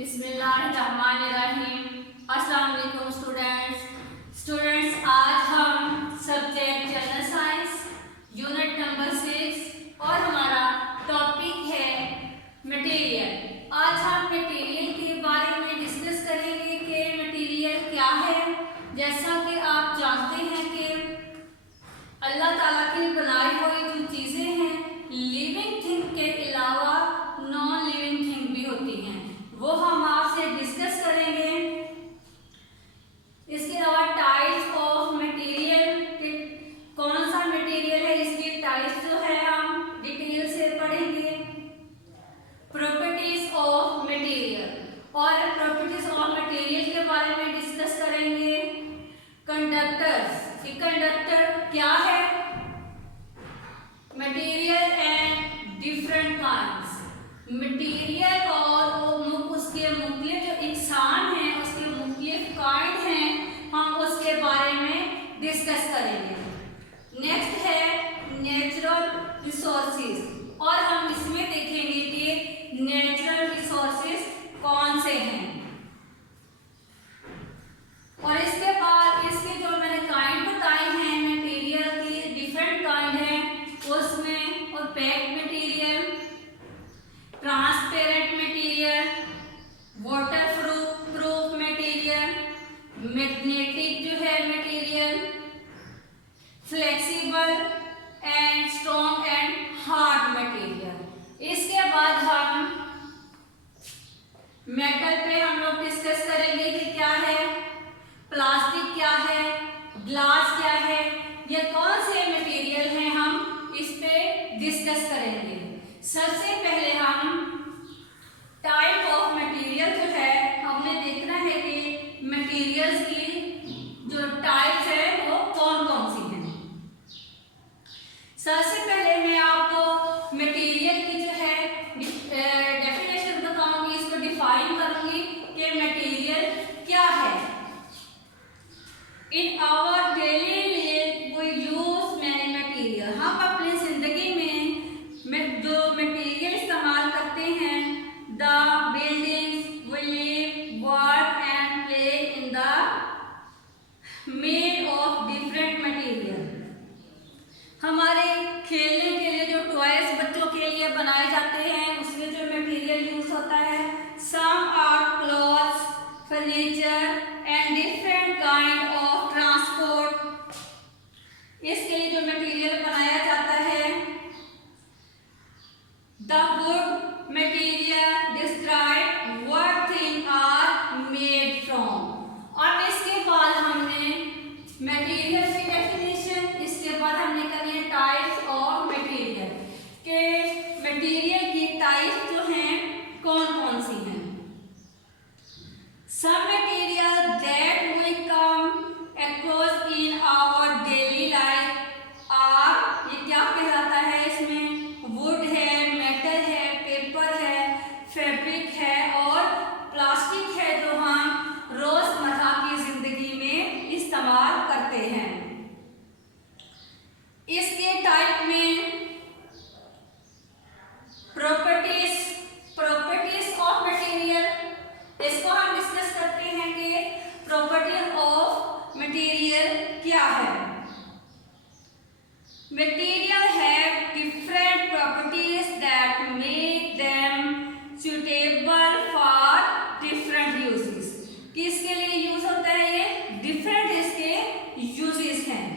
बिस्मिल्लाहिर्रहमानिर्रहीम। अस्सलाम वालेकुम स्टूडेंट्स, आज हम subject general science unit number 6 और हमारा टॉपिक है मटेरियल। आज हम मटेरियल के बारे में डिस्कस करेंगे कि मटेरियल क्या है। जैसा कि आप जानते हैं कि अल्लाह ताला की बनाई हुई जो चीज़ें हैं लिविंग थिंग के अलावा नॉन लिविंग थिंग भी होती हैं, वो हम आपसे डिस्कस करेंगे। इसके अलावा टाइप्स ऑफ मटेरियल, कौन सा मटेरियल है इसकी टाइप्स जो है हम डिटेल से पढ़ेंगे। प्रॉपर्टीज ऑफ मटेरियल और प्रॉपर्टीज ऑफ मटेरियल के बारे में डिस्कस करेंगे। कंडक्टर्स, कंडक्टर क्या है, material and different kinds, material और उसके मुख्तलिफ जो इकसाम हैं, उसके मुख्तलिफ काइंड हैं, हम उसके बारे में डिस्कस करेंगे। नेक्स्ट है नेचुरल रिसोर्सेज और हम इसमें देखेंगे कि नेचुरल रिसोर्सेज कौन से हैं। और इसके बाद इसके जो मैंने काइंड बताए हैं मटेरियल की, डिफरेंट काइंड है, उसमें opaque material, transparent material, waterproof material, magnetic जो है material, flexible and strong and hard material. इसके बाद हम मेटल पे हम लोग डिस्कस करेंगे कि क्या है, प्लास्टिक क्या है, ग्लास क्या है, ये कौन से मटेरियल हैं, हम इस पे डिस्कस करेंगे। सबसे पहले हम टाइप ऑफ मटेरियल जो है हमने देखना है कि मटेरियल्स की जो टाइप्स है वो कौन कौन सी हैं। सबसे पहले मैं आपको मटेरियल की जो है डेफिनेशन बताऊंगी, इसको डिफाइन करूंगी कि मटेरियल क्या है। In our daily life we use many material, हम अपनी जिंदगी में जो मटेरियल इस्तेमाल करते हैं, the buildings we live, work and play in the made of different material. हमारे खेलने के लिए जो टॉयज बच्चों के लिए बनाए जाते हैं उसमें जो मटेरियल यूज होता है, some are clothes, furniture and different kind of transport. इसके लिए जो मटेरियल बनाया जाता है, the wood material describe what thing are made from. और इसके बाद हमने मटेरियल की डेफिनेशन, इसके बाद हमने करनी है टाइप्स ऑफ मटेरियल के मटेरियल की टाइप्स जो हैं कौन कौन सी हैं। Some material that we come across in our daily life are, ये क्या कहलाता है, इसमें वुड है, मेटल है, पेपर है, फैब्रिक है और प्लास्टिक है जो हम रोजमर्रा की जिंदगी में इस्तेमाल करते हैं। इसके टाइप में प्रॉपर्टीज ऑफ मटेरियल, इसको हम डिस्कस करते हैं कि प्रॉपर्टीज ऑफ मटेरियल क्या है। Material have different properties that make them suitable for different uses. किसके लिए यूज होता है, ये डिफरेंट इसके यूजेस हैं।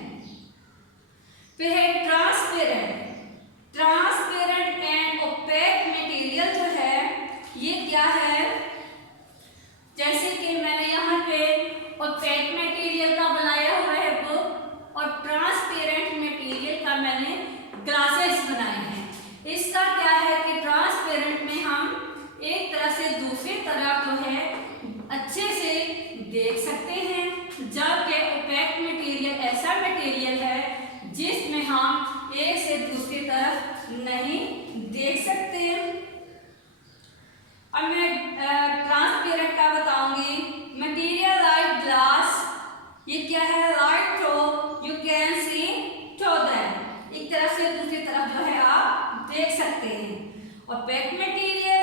फिर है ट्रांसपेरेंट एंड ओपेक मटेरियल जो है ये क्या है, जैसे कि मैंने यहाँ पे ओपेक मटेरियल का बनाया हुआ है बुक और ट्रांसपेरेंट मटेरियल का मैंने ग्लासेस बनाए हैं। इसका क्या है कि ट्रांसपेरेंट में हम एक तरफ से दूसरी तरफ जो है अच्छे से देख सकते हैं, जबकि ओपेक मटेरियल ऐसा मटेरियल है जिसमें हम एक से दूसरी तरफ नहीं देख सकते। अब मैं ट्रांसपेरेंट का बताऊंगी। मटेरियल लाइक ग्लास, ये क्या है, light throw you can see through that, एक तरफ से दूसरी तरफ जो है आप देख सकते हैं। Opaque material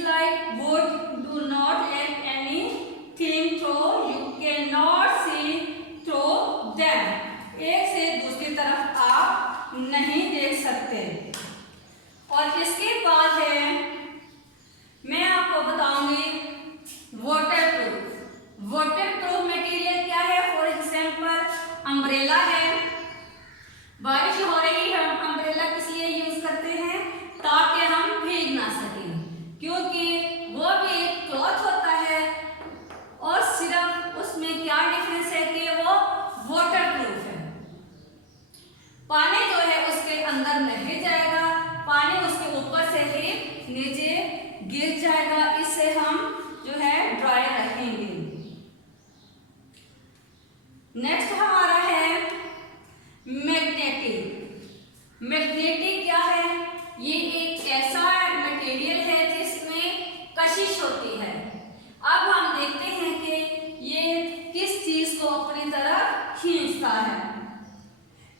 like wood Do not let anything through. You cannot see through them. एक से दूसरी तरफ आप नहीं देख सकते। और इसके बाद है, मैं आपको बताऊंगी water proof. Water proof material क्या है? फॉर एग्जाम्पल अम्ब्रेला है। बारिश हो रही है, हम अम्ब्रेला किस लिए यूज करते हैं? ताकि हम भीग ना सकें, क्योंकि वो भी एक क्लॉथ होता है और सिर्फ उसमें क्या डिफरेंस है कि वो वाटर प्रूफ है। पानी जो है उसके अंदर नहीं जाएगा, पानी उसके ऊपर से ही नीचे गिर जाएगा। इससे हम जो है ड्राई रहेंगे। नेक्स्ट हमारा है मैग्नेटिक। मैग्नेटिक क्या है? ये एक ऐसा मटेरियल है जिसमें कशिश होती है। अब हम देखते हैं कि ये किस चीज को अपनी तरफ खींचता है।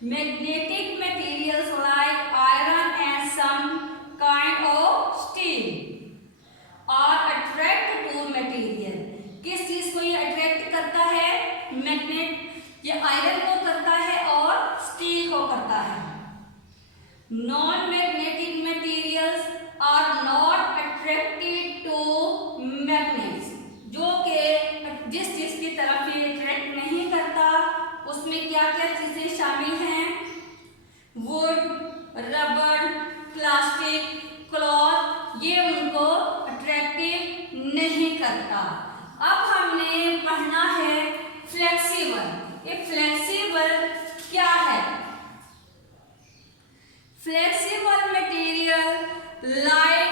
Magnetic materials like iron and some kind of steel are attract to material. किस चीज को ये अट्रैक्ट करता है? मैग्नेट। ये आयरन को करता है और स्टील को करता है। Non magnetic materials are not attracted to magnets. जो कि जिस चीज की तरफ ये अट्रैक्ट नहीं करता, उसमें क्या क्या चीजें शामिल हैं? वुड, रबर, प्लास्टिक, क्लॉथ, ये उनको अट्रैक्टिव नहीं करता। अब हमने पढ़ना है फ्लेक्सिबल। ये फ्लेक्सिबल क्या है? Flexible material like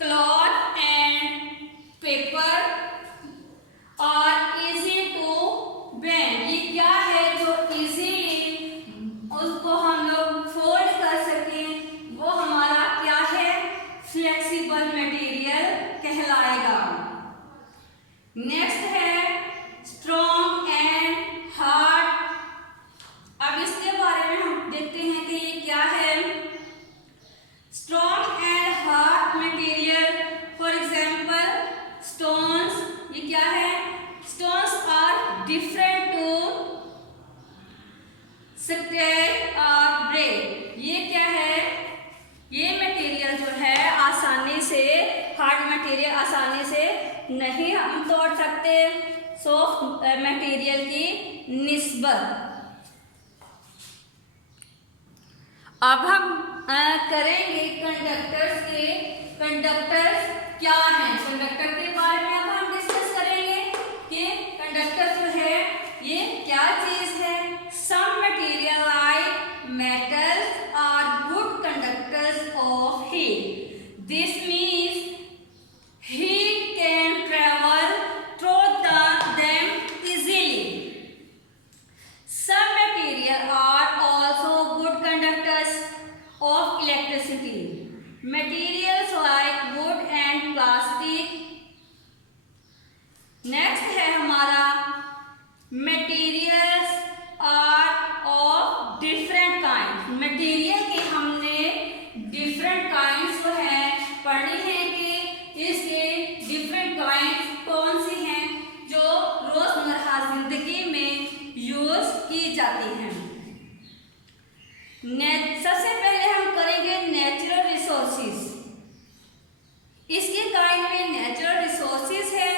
cloth and paper are easy to bend. ये क्या है जो इजीली उसको हम लोग फोल्ड कर सकें, वो हमारा क्या है? फ्लेक्सिबल मटेरियल कहलाएगा। नेक्स्ट है स्ट्रॉन्ग एंड हार्ड। अब इसके बारे में हम देखते हैं कि ये क्या है। Strong and hard material, for example stones. ये क्या है? Stones are different to steel और ब्रेक। ये क्या है? ये मटेरियल जो है आसानी से, हार्ड मटेरियल आसानी से नहीं हम तोड़ सकते सॉफ्ट मटेरियल की निस्बत। अब हम करेंगे कंडक्टर्स के। कंडक्टर्स क्या हैं? कंडक्टर के बारे में अब हम डिस्कस करेंगे कि कंडक्टर जो है ये क्या चीज है। Some material like metals are good conductors of heat. This means heat can travel through them easily. Some materials are also good conductors of electricity. Materials like wood and plastic. Next है हमारा materials are of different kinds. Material के हमने different kinds जो है पढ़ी है कि इसके डिफरेंट काइंड्स कौन सी हैं जो रोजमर्रा जिंदगी में यूज की जाती हैं। सबसे पहले हम करेंगे नेचुरल रिसोर्सेज। इसके काइंड में नेचुरल रिसोर्सेज है।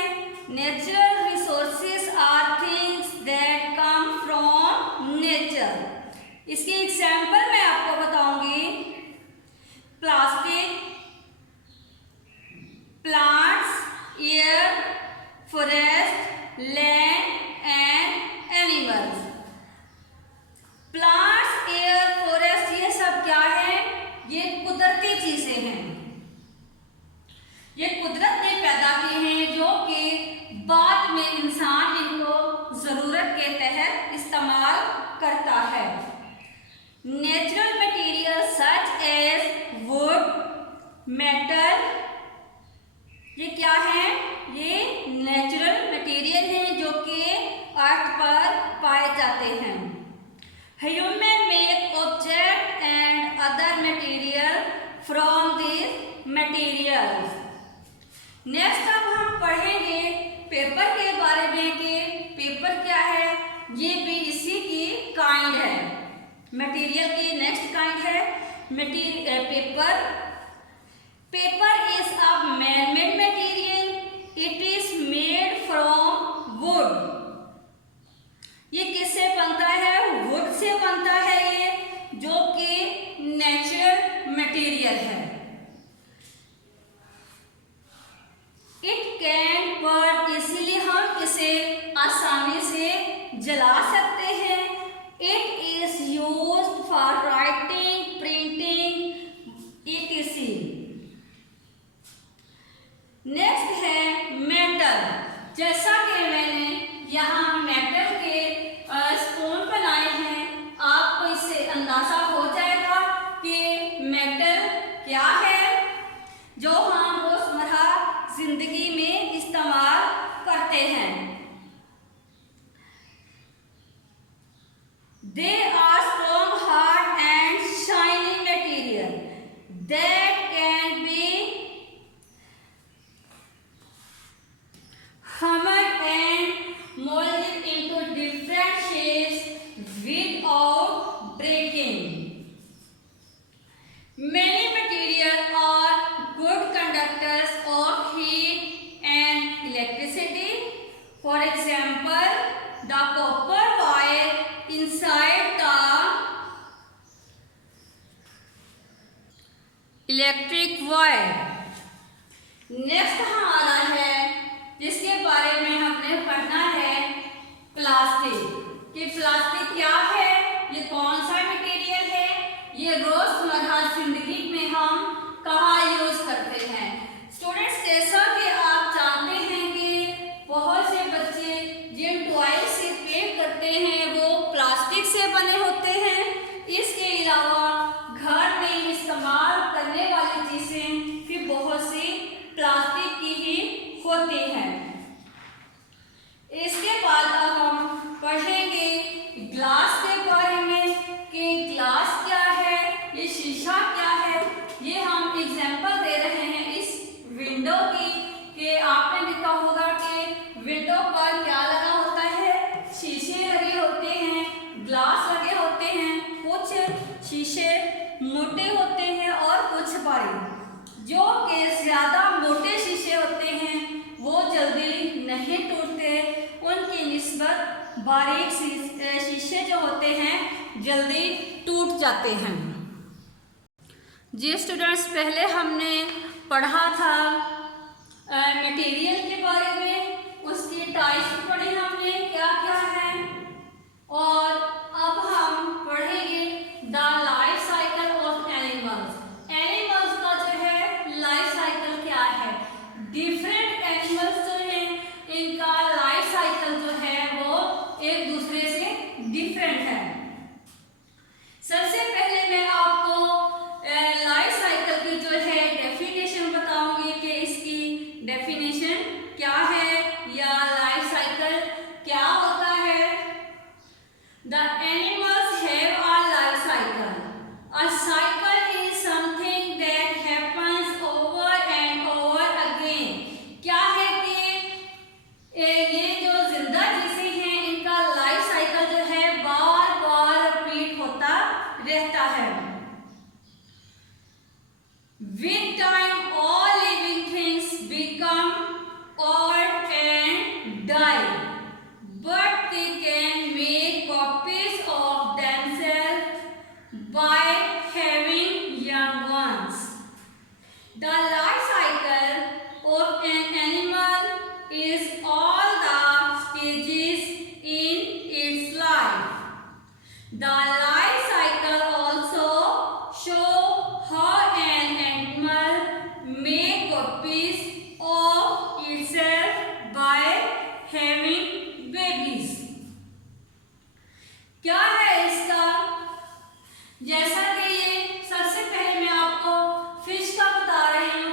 Natural resources are things that come from nature. इसकी एग्जाम्पल मैं आपको बताऊंगी। Plastic, plants, air, forest, land and animals. Plants, air, forest ये सब क्या है? ये कुदरती चीजें हैं। ये कुदरत ने पैदा की हैं जो कि बाद में इंसान इनको जरूरत के तहत इस्तेमाल करता है। Natural material such as wood, metal, ये क्या है? ये नेचुरल मटेरियल हैं जो कि अर्थ पर पाए जाते हैं। Human make object and other material from this materials. Next अब हम पढ़ेंगे पेपर के बारे में कि पेपर क्या है, ये भी इसी की काइंड है। मटेरियल की नेक्स्ट काइंड है paper. Paper is a man-made material, it is made from would. ये किससे बनता है? वुड से बनता है ये, जो कि नेचुरल मटेरियल है। इट कैन बर्न, इसीलिए हम इसे आसानी से जला सकते हैं। It is used for writing, printing, etc। Next है मेटल। जैसा कि मैंने यहाँ मेटल के स्पून बनाए हैं, आपको इससे अंदाजा हो जाएगा कि मेटल क्या है, जो हम रोजमर्रा जिंदगी में इस्तेमाल करते हैं। They are strong, hard and shiny material that can be hammered and molded into different shapes without breaking. Many materials are good conductors of heat and electricity. For example, the copper wire inside the electric wire. Next हमारा है, जिसके बारे में हमने पढ़ना है, plastic. कि plastic क्या है, ये कौन सा मटेरियल है, ये रोजमर्रा जिंदगी में हम कहाँ यूज करते हैं। स्टूडेंट्स, जैसा कि आप जानते हैं कि बहुत से बच्चे जिन टॉय से प्ले करते हैं वो प्लास्टिक से बने होते हैं। इसके अलावा घर में इस्तेमाल करने वाली चीजें भी बहुत सी प्लास्टिक की ही होती हैं। इसके बाद अब हम पढ़ेंगे ग्लास के बारे में कि ग्लास क्या है, ये शीशा क्या है। ये हम एग्जांपल दे रहे हैं इस विंडो की, कि आपने देखा होगा कि विंडो पर क्या लगा होता है, शीशे लगे होते हैं, ग्लास लगे होते हैं। कुछ शीशे मोटे होते हैं और कुछ बारीक। जो कि ज्यादा मोटे शीशे होते हैं वो जल्दी नहीं टूटते, उनकी निस्बत बारीक शीशे जो होते हैं जल्दी टूट जाते हैं। जी स्टूडेंट्स, पहले हमने पढ़ा था मटेरियल के बारे में, उसकी टाइप्स पढ़ी हमने क्या क्या है, और अब हम पढ़ेंगे the life cycle of animals. Animals का जो है लाइफ साइकिल क्या है। डिफरेंट एनिमल्स जो है इनका लाइफ साइकिल जो है वो एक दूसरे से डिफरेंट है। सबसे पहले मैं आपको लाइफ साइकिल की जो है डेफिनेशन बताऊंगी कि इसकी डेफिनेशन क्या है या लाइफ साइकिल क्या होता है। The animals have a life cycle. A cycle is something that happens over and over again. क्या है कि ये जो जिंदा चीजें हैं इनका लाइफ साइकिल जो है बार बार रिपीट होता रहता है। With time, all living things become old and die, but they can make copies of themselves by having young ones. The life cycle of an animal is all the stages in its life. The life cycle also show how an animal make copies of itself by having babies. क्या है इसका? जैसा कि ये सबसे पहले मैं आपको फिश का बता रही हूँ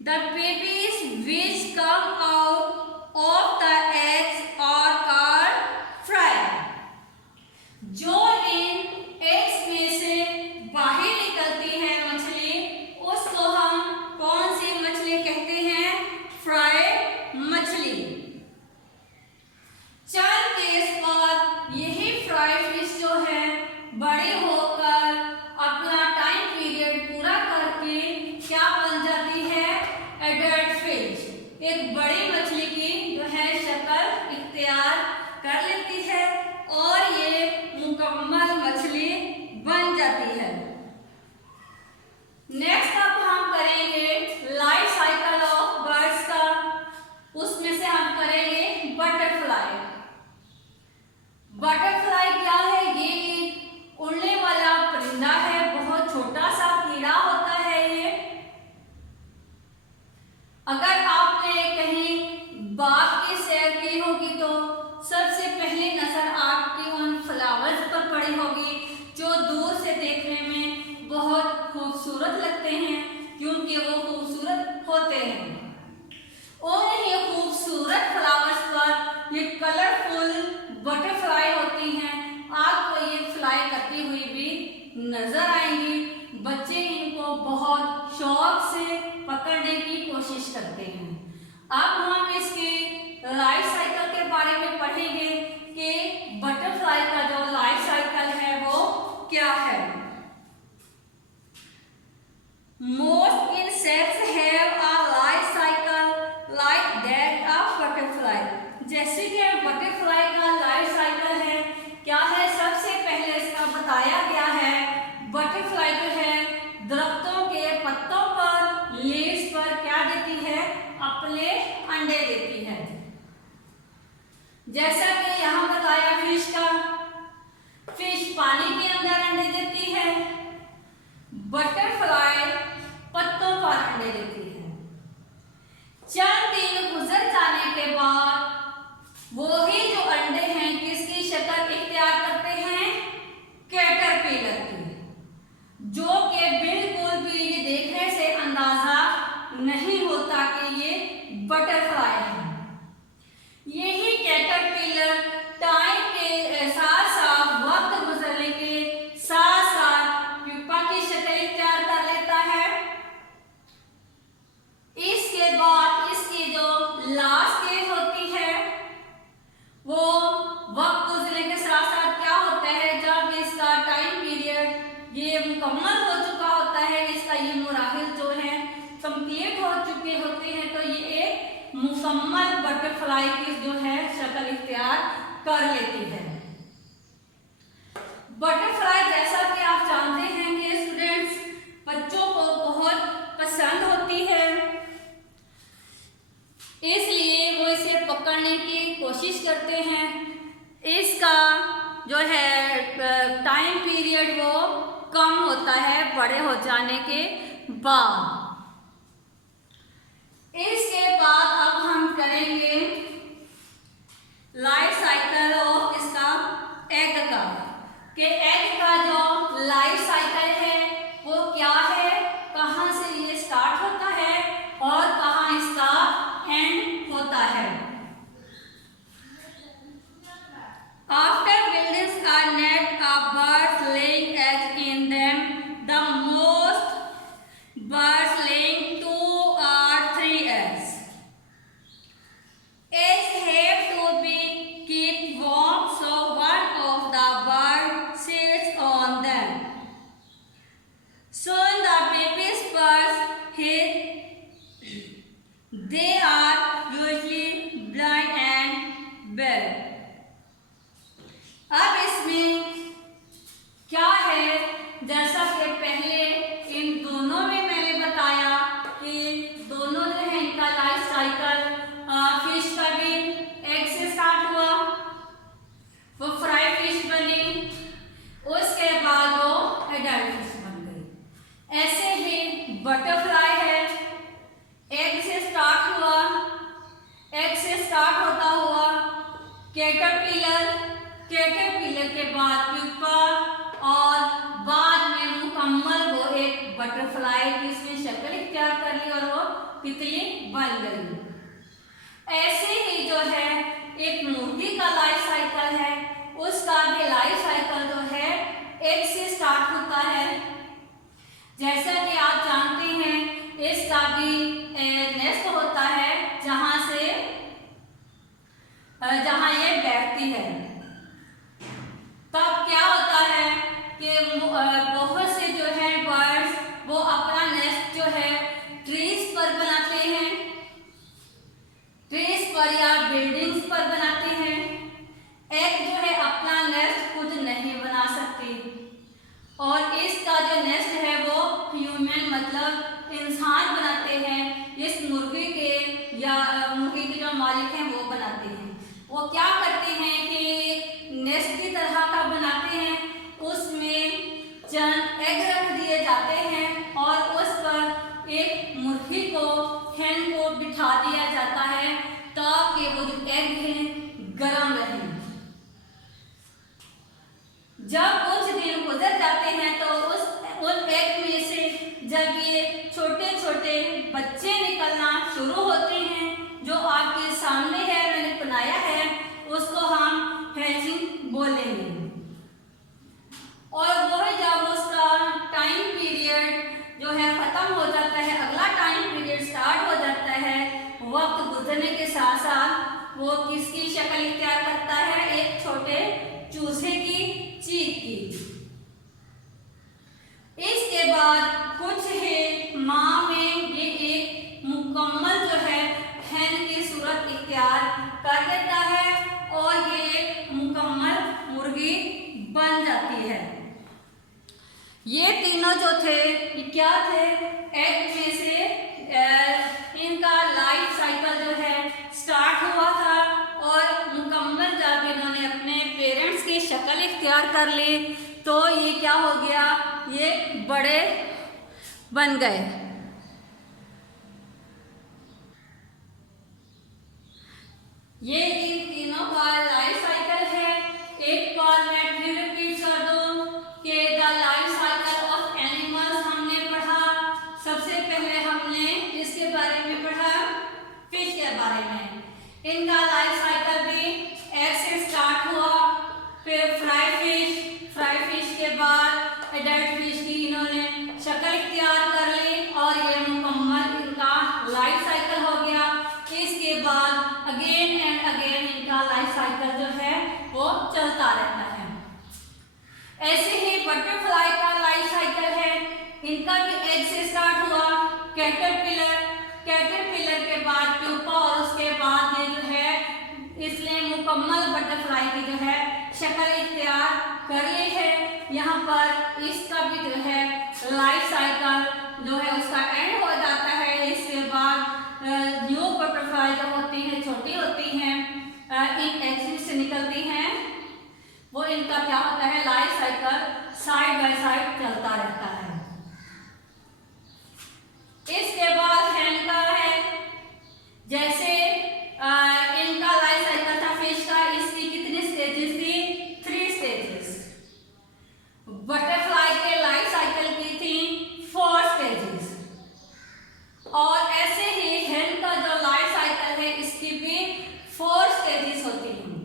The babies which come out of the eggs are called fry. जो इन eggs में से बाहर निकलती है मछली, उसको हम कौन सी मछली कहते हैं? फ्राई मछली। चंद देर बाद यही फ्राई फिश जो है बड़े होकर अपना टाइम पीरियड पूरा करके क्या बन जाती है? Adult fish. एक बड़ी मछली की जो है शक्ल इख्तियार कर लेती है और ये मुकम्मल मछली बन जाती है। नेक्स्ट अब हम करेंगे लाइफ साइकिल ऑफ बर्ड्स का। उसमें से हम करेंगे बटरफ्लाई। बटरफ्लाई क्या है? ये एक उड़ने वाला परिंदा है, बहुत छोटा सा कीड़ा होता है ये। अगर आपने कहीं बाग की सैर की होगी तो सबसे पहली नजर आपकी उन फ्लावर्स पर पड़ी होगी जो दूर से देखने में बहुत खूबसूरत लगते हैं, क्योंकि वो खूबसूरत होते हैं। और ये खूबसूरत फ्लावर्स पर ये कलरफुल बटरफ्लाई होती हैं। आपको ये फ्लाई करती हुई भी नजर आएंगी। बच्चे इनको बहुत शौक से पकड़ने की कोशिश करते हैं। अब हम इसकी लाइफ साइकिल के बारे में पढ़ेंगे कि बटरफ्लाई का जो लाइफ साइकिल है वो क्या है। Most insects have a life cycle like that of butterfly. जैसे कि बटरफ्लाई का लाइफ साइकिल है, क्या है? सबसे पहले इसका बताया गया है बटरफ्लाई जो है दरख्तों के पत्तों पर, लीव्स पर क्या देती है? अपने अंडे देती है। जैसा कि यहाँ बताया फिश का, फिश पानी के अंदर अंडे देती है, बटरफ्लाई पत्तों पर अंडे देती है। चंद दिन गुजर जाने के बाद वो ही जो अंडे हैं किसकी शक्ल इख्तियार करते हैं? कैटरपिलर की, जो कि बिल्कुल भी ये देखने से अंदाजा नहीं होता कि ये बटरफ्लाई है। यही कैटरपिलर टाइम के साथ साथ, वक्त गुजरने के साथ साथ प्यूपा की शक्ल इख्तियार कर लेता है। इसके बाद इसकी जो लास्ट स्टेज होती है वो वक्त गुजरने के साथ साथ क्या होता है? जब इसका टाइम पीरियड ये मुकम्मल हो चुका होता है, इसका ये मुराहिल जो है कंप्लीट हो चुके होते हैं, तो ये एक मुकम्मल बटरफ्लाई की जो है शक्ल इख्तियार कर लेती है। बटरफ्लाई जैसा कि आप जानते हैं कि स्टूडेंट्स बच्चों को बहुत पसंद होती है, इसलिए वो इसे पकड़ने की कोशिश करते हैं। इसका जो है टाइम पीरियड वो कम होता है बड़े हो जाने के बाद। इसके बाद अब हम करेंगे लाइफ साइकिल ऑफ इसका एग का, कि एग का जो लाइफ साइकिल है वो क्या है, कहाँ से ये स्टार्ट होता है और कहाँ इसका एंड होता है। After building a net of birds laying eggs in them, the most birds laying 2 or 3 eggs. Eggs have to be kept warm, so one of the birds sits on them. Soon the baby birds hit. They are usually blind and bare. अब इसमें क्या है? जैसा कि पहले इन दोनों में मैंने बताया कि दोनों जो है इनका लाइफ साइकिल, फिश का भी एग से स्टार्ट हुआ, वो फ्राई फिश बनी, उसके बाद वो एडल्ट फिश बन गई। ऐसे ही बटरफ्लाई है, एग से स्टार्ट हुआ, एग से स्टार्ट होता हुआ कैटरपिलर, कैटरपिलर के बाद प्यूपा और बाद में मुकम्मल वो एक बटरफ्लाई की इसमें शक्ल इख्तियार कर ली और वो तितली बन गई। ऐसे ही जो है एक मुर्गी का लाइफ साइकिल है, उसका भी लाइफ साइकिल जो है एग से स्टार्ट होता है। जैसा कि आप जानते हैं इसका भी नेस्ट होता है जहां ये बैठती है। तब क्या होता है कि बहुत से जो है बर्ड्स वो अपना नेस्ट जो है ट्रीज पर बनाते हैं, ट्रीज पर या बिल्डिंग्स पर बनाते हैं। एग जो है अपना नेस्ट खुद नहीं बना सकती और इसका जो नेस्ट है वो ह्यूमन मतलब इंसान बनाते हैं। इस मुर्गी के या मुर्गी के जो मालिक हैं वो बनाते हैं। वो क्या करते हैं कि नेस्ट की तरह का बनाते हैं, उसमें चंद एग रख दिए जाते हैं और उस पर एक मुर्गी को hen को बिठा दिया जाता है ताकि वो जो एग हैं गर्म रहे। जब कुछ दिन गुजर जाते हैं तो उन एग में से जब ये छोटे छोटे बच्चे निकलना शुरू होते हैं, जो आपके सामने है मैंने बनाया है, उसको हम हैचिंग बोलेंगे। और वो जब उसका टाइम पीरियड जो है खत्म हो जाता है, अगला टाइम पीरियड स्टार्ट हो जाता है, वक्त गुजरने के साथ साथ वो किसकी शक्ल इख्तियार करता है, एक छोटे चूजे की चीख की। इसके बाद कुछ है माह में ये एक मुकम्मल जो है hen की सूरत इख्तियार कर लेता है और ये एक मुकम्मल मुर्गी बन जाती है। ये तीनों जो थे ये क्या थे, एग में से इनका लाइफ साइकिल जो है स्टार्ट हुआ था और मुकम्मल जब इन्होंने अपने पेरेंट्स की शक्ल इख्तियार कर ली तो ये क्या हो गया, ये बड़े बन गए। ये इन तीनों का लाइफ साइकिल है। एक बार मैं फिर रिपीट कर दूं कि the life cycle of animals हमने पढ़ा। सबसे पहले हमने इसके बारे में पढ़ा, फिश के बारे में। इनका लाइफ साइकिल भी एग से स्टार्ट हुआ, फिर फ्राई फिश के बाद एडल्ट फिश की इन्होंने शक्ल इख्तियार कर ली और ये मुकम्मल इनका लाइफ साइकिल हो गया। इसके बाद अगेन एंड अगेन इनका लाइफ साइकिल जो है वो चलता रहता है। ऐसे ही बटरफ्लाई का लाइफ साइकिल है, इनका भी एग से स्टार्ट हुआ, कैटरपिलर के बाद प्यूपा और उसके बाद ये जो है इसने मुकम्मल बटरफ्लाई की जो है शक्ल इख्तियार कर ली है। यहाँ पर इसका भी जो है लाइफ साइकिल जो है उसका एंड हो जाता है। इसके बाद न्यू बटरफ्लाई जो होती हैं, छोटी होती हैं, इन एग्स से निकलती हैं, वो इनका क्या होता है life cycle side by side चलता रहता है। इसके बाद hen का है, जैसे इनका लाइफ साइकिल था फिश का, इसकी कितनी स्टेजेस थी, 3 स्टेजेस। बटरफ्लाई के लाइफ साइकिल की थी 4 स्टेजेस। और ऐसे ही hen का जो लाइफ साइकिल है इसकी भी 4 स्टेजेस होती हैं।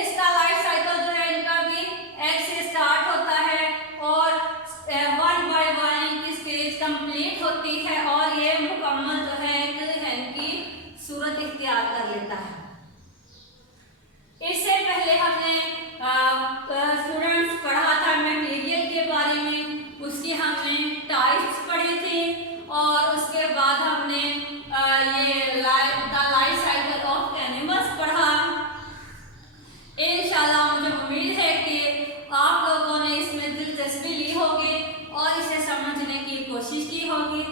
इसका लाइफ साइकिल जो है इनका भी एग से स्टार्ट होता है और 1 बाय 1 इनकी स्टेज कंप्लीट होती है और ये मुकम्मल जो है hen की सूरत इख्तियार कर लेता है। इससे पहले हमने स्टूडेंट्स पढ़ा था मटेरियल के बारे में, उसकी हमने टाइप्स पढ़ी थी और उसके बाद हमने ये the life cycle of animals पढ़ा। इंशाल्लाह मुझे उम्मीद है कि आप लोगों ने इसमें दिलचस्पी ली होगी और इसे समझने की कोशिश की होगी।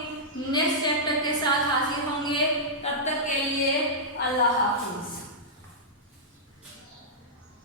नेक्स्ट चैप्टर के साथ हाजिर होंगे, तब तक के लिए अल्लाह हाफ़िज़।